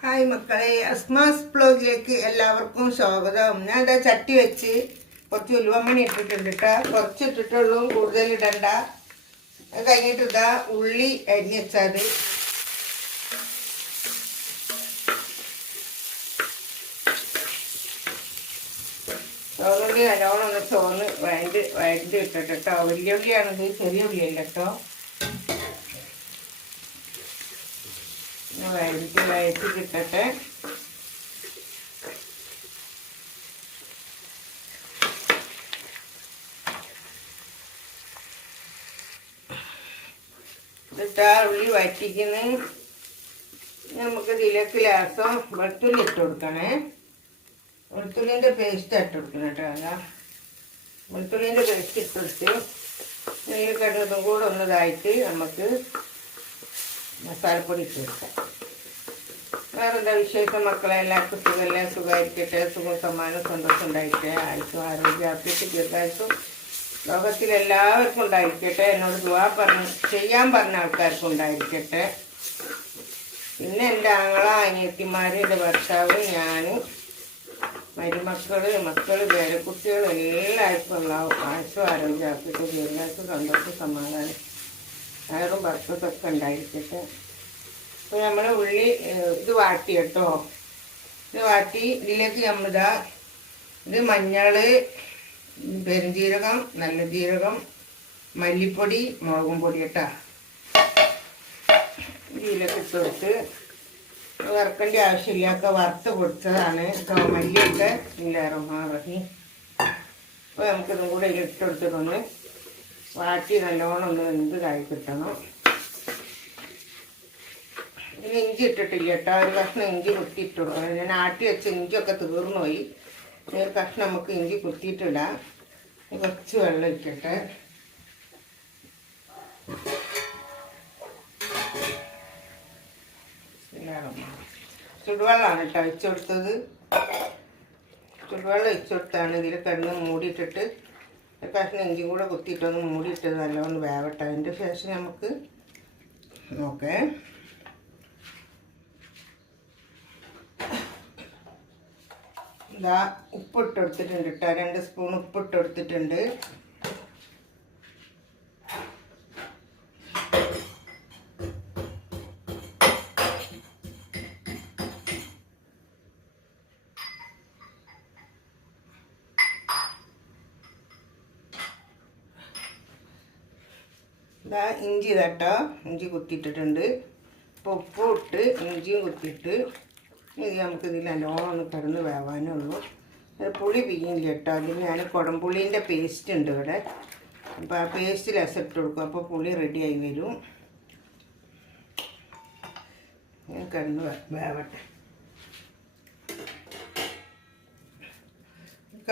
Hi മക്കളെ, അസ്മാസ് ബ്ലോഗിലേക്ക് എല്ലാവർക്കും സ്വാഗതം. ഞാൻ ഇതാ ചട്ടി വെച്ച് കുറച്ച് ഉലുവമണി ഇട്ടിട്ടുണ്ട് കേട്ടോ. കുറച്ച് ഇട്ടിട്ടുള്ളൂ, കൂടുതൽ ഇടണ്ട. അത് കഴിഞ്ഞിട്ട് ഇതാ ഉള്ളി അരിഞ്ഞ് വെച്ചത് ചോന്നുള്ളി നല്ലോണം ഒന്ന് ചോന്ന് വഴണ്ടി ഇട്ടിട്ട് കേട്ടോ. വലിയ ഉള്ളിയാണിത്, ചെറിയ ഉള്ളിയല്ല കേട്ടോ. വഴറ്റി കിട്ടട്ടെ. എന്നിട്ടാ ഉള്ളി വഴറ്റിക്കുന്ന നമുക്ക് ഇതിലേക്ക് ലേസം വെളുത്തുള്ളി ഇട്ട് കൊടുക്കണേ. വെളുത്തുള്ളിൻ്റെ പേസ്റ്റ് ഇട്ട് കൊടുക്കണം കേട്ടോ. അതാ വെളുത്തുള്ളിൻ്റെ പേസ്റ്റ് ഇട്ടെടുത്ത് നെയ്യിൽ കിടന്നതും കൂടെ ഒന്നതായിട്ട് നമുക്ക് മസാലപ്പൊടി ഇട്ട് കൊടുക്കാം. വേറെന്താ വിശേഷം മക്കളെ? എല്ലാവർക്കും സുഖമെല്ലാം സുഖമായിരിക്കട്ടെ. സുഖം സമ്മാനം സന്തോഷം ഉണ്ടായിരിക്കട്ടെ. ആയുസ്സും ആരോഗ്യം ആഫിയത്തും ദീർഘായുസ്സും ലോകത്തിലെല്ലാവർക്കും ഉണ്ടായിരിക്കട്ടെ. എന്നോട് ദുആ ചെയ്യാൻ പറഞ്ഞ ആൾക്കാർക്കും ഉണ്ടായിരിക്കട്ടെ. പിന്നെ എൻ്റെ ആങ്ങള, അനിയത്തിമാർ, എൻ്റെ ഭർത്താവ്, ഞാൻ, മക്കൾ, പേരക്കുട്ടികൾ എല്ലാവർക്കും ഉള്ള ആയുസ്സും ആരോഗ്യം ആഫിയത്തും ദീർഘായുസ്സും സന്തോഷം സമാധാനം ആരും ഭർത്തത്തൊക്കെ ഉണ്ടായിരിക്കട്ടെ. അപ്പോൾ നമ്മൾ ഉള്ളി ഇത് വാട്ടി കേട്ടോ. ഇത് വാട്ടി ഇതിലേക്ക് നമ്മളിതാ ഇത് മഞ്ഞൾ, പെരുംജീരകം, നല്ല ജീരകം, മല്ലിപ്പൊടി, മുളകും പൊടി കേട്ടോ. ഇതിലേക്ക് ഇട്ട് കൊടുത്ത് വറുക്കേണ്ട ആവശ്യമില്ല, ഒക്കെ വറുത്ത് പൊടിച്ചതാണ്. മല്ലിയൊക്കെ ഇല്ലാറഹി. അപ്പോൾ നമുക്കിതും കൂടെ ഇട്ട് കൊടുത്തിട്ടൊന്ന് വാട്ടി നല്ലോണം ഒന്ന് വെന്ത് കായി കിട്ടണം. ഇതിന് ഇഞ്ചി ഇട്ടിട്ടില്ല കേട്ടോ. ഒരു കഷ്ണം ഇഞ്ചി കുത്തിയിട്ട് കൊടുക്കണം. ഞാൻ ആട്ടി വെച്ച ഇഞ്ചിയൊക്കെ തീർന്നു പോയി. ഒരു കഷ്ണം നമുക്ക് ഇഞ്ചി കുത്തിയിട്ടിടാം. കുറച്ച് വെള്ളം ഇട്ടിട്ട് ചുടുവെള്ളമാണ് കേട്ടോ ഒഴിച്ചു കൊടുത്തത്. ചുടുവെള്ളം ഒഴിച്ചു കൊടുത്താണ് ഇതിൽ കിടന്ന് മൂടിയിട്ടിട്ട് കഷ്ണം ഇഞ്ചി കൂടെ കുത്തിയിട്ടൊന്ന് മൂടിയിട്ടത് നല്ലോണം വേവട്ടെ. അതിൻ്റെ ശേഷം നമുക്ക് നോക്കേ. ഇതാ ഉപ്പിട്ട് കൊടുത്തിട്ടുണ്ട് കേട്ടോ. 2 സ്പൂൺ ഉപ്പിട്ട് കൊടുത്തിട്ടുണ്ട്. ഇതാ ഇഞ്ചി കേട്ടോ, ഇഞ്ചി കുത്തിയിട്ടിട്ടുണ്ട്. ഇപ്പോൾ ഉപ്പും ഇട്ട് ഇഞ്ചിയും കുത്തിയിട്ട് ഇത് നമുക്കിതിൽ നല്ലോണം ഒന്ന് കിടന്ന് വേവാനേ ഉള്ളൂ. പുളി പിഴിയില്ല കേട്ടോ. അതിൽ ഞാൻ കുടംപുളീൻ്റെ പേസ്റ്റ് ഉണ്ട് ഇവിടെ. അപ്പോൾ ആ പേസ്റ്റ് രസം ഇട്ട് കൊടുക്കും. അപ്പോൾ പുളി റെഡിയായി വരും. കിടന്ന് വേവട്ടെ.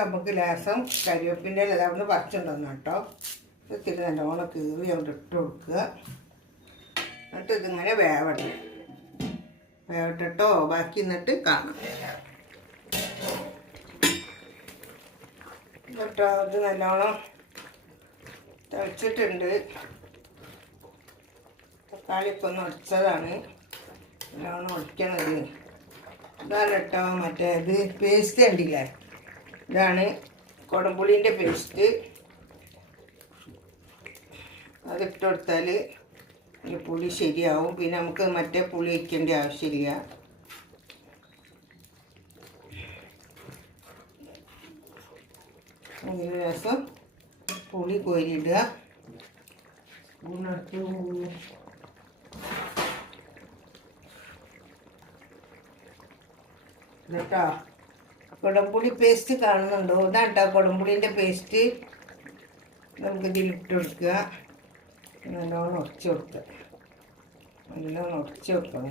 നമുക്ക് ലേസം കരിവേപ്പിൻ്റെ ഇതാവുന്ന പറിച്ചുണ്ടെന്ന് കേട്ടോ. ഇത്തിരി നല്ലോണം കീറി അവിടെ ഇട്ട് കൊടുക്കുക. എന്നിട്ട് ഇതിങ്ങനെ വേവട്ടെ. വേവട്ടോ. ബാക്കി എന്നിട്ട് കാണാം കേട്ടോ. ഇത് നല്ലോണം തിളച്ചിട്ടുണ്ട്. തക്കാളിയൊക്കെ ഒന്ന് ഒടിച്ചതാണ്. നല്ലോണം ഒടിക്കണത് ഇതാണ് കേട്ടോ. മറ്റേ ഇത് പേസ്റ്റ് കണ്ടില്ലേ, ഇതാണ് കുടംപുളീൻ്റെ പേസ്റ്റ്. അതിട്ട് കൊടുത്താൽ ഈ പുളി ശരിയാവും. പിന്നെ നമുക്ക് മറ്റേ പുളി വയ്ക്കേണ്ട ആവശ്യമില്ല. അതിന് രസം പുളി കോരിയിടുക. കേട്ടോ. കുടംപുളി പേസ്റ്റ് കാണുന്നുണ്ടോ? ഇതാട്ടോ കുടംപുളീൻ്റെ പേസ്റ്റ്. നമുക്ക് ഇതിലിട്ട് കൊടുക്കുക. നല്ലോണം ഉടച്ച് കൊടുക്കുക. നല്ലോണം ഉടച്ച് കൊടുക്കണം.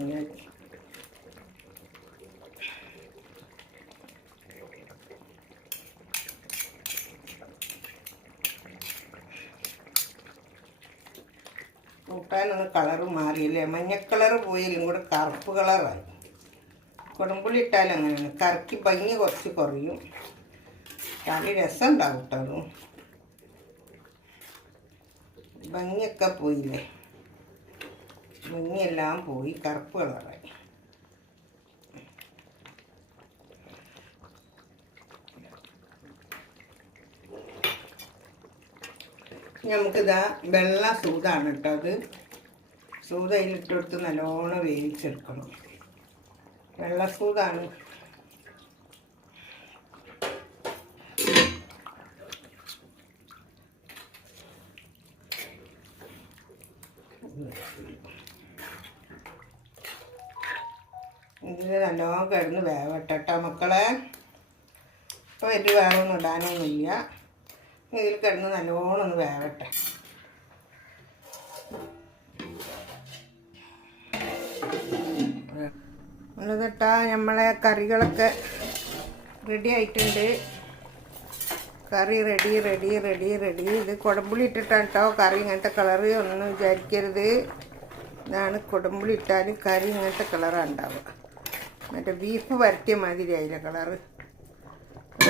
കൂട്ടാനൊന്ന് കളറ് മാറിയില്ലേ. മഞ്ഞക്കളറ് പോയാലും കൂടെ കറുപ്പ് കളറായി. കുടംപുളി ഇട്ടാലും അങ്ങനെയാണ്. കറക്കി ഭംഗി കുറച്ച് കുറയും. കറി രസം ഉണ്ടാവും കേട്ടോ. അതും ഭംഗിയൊക്കെ പോയില്ലേ. ഭംഗിയെല്ലാം പോയി, കറുപ്പ് കളറായി. നമുക്കിതാ വെള്ള സൂതാണ് കേട്ടോ. അത് സൂത അതിലിട്ടെടുത്ത് നല്ലോണം വേവിച്ചെടുക്കണം. വെള്ള സൂതാണ്. ഇതിൽ നല്ലോണം കിടന്ന് വേവട്ടെ മക്കളെ. ഇപ്പോൾ വലിയ വേവൊന്നും ഇടാനൊന്നുമില്ല. ഇതിൽ കിടന്ന് നല്ലോണം ഒന്ന് വേവട്ടെ. എന്നിട്ടാ നമ്മളെ കറികളൊക്കെ റെഡി ആയിട്ടുണ്ട്. കറി റെഡി. ഇത് കുടംപുളി ഇട്ടിട്ടാണ് കേട്ടോ കറി ഇങ്ങനത്തെ കളറ്. ഒന്നും വിചാരിക്കരുത്. ഇതാണ് കുടംപുളി ഇട്ടാൽ കറി ഇങ്ങനത്തെ കളറാണ് ഉണ്ടാവുക. മറ്റേ ബീഫ് വരട്ടിയ മാതിരി ആയില്ല കളറ്.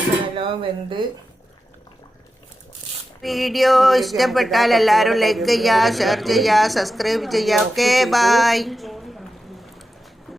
നല്ലോണം വെന്ത്. വീഡിയോ ഇഷ്ടപ്പെട്ടാൽ എല്ലാവരും ലൈക്ക് ചെയ്യുക, ഷെയർ ചെയ്യുക, സബ്സ്ക്രൈബ് ചെയ്യുക. Okay bye.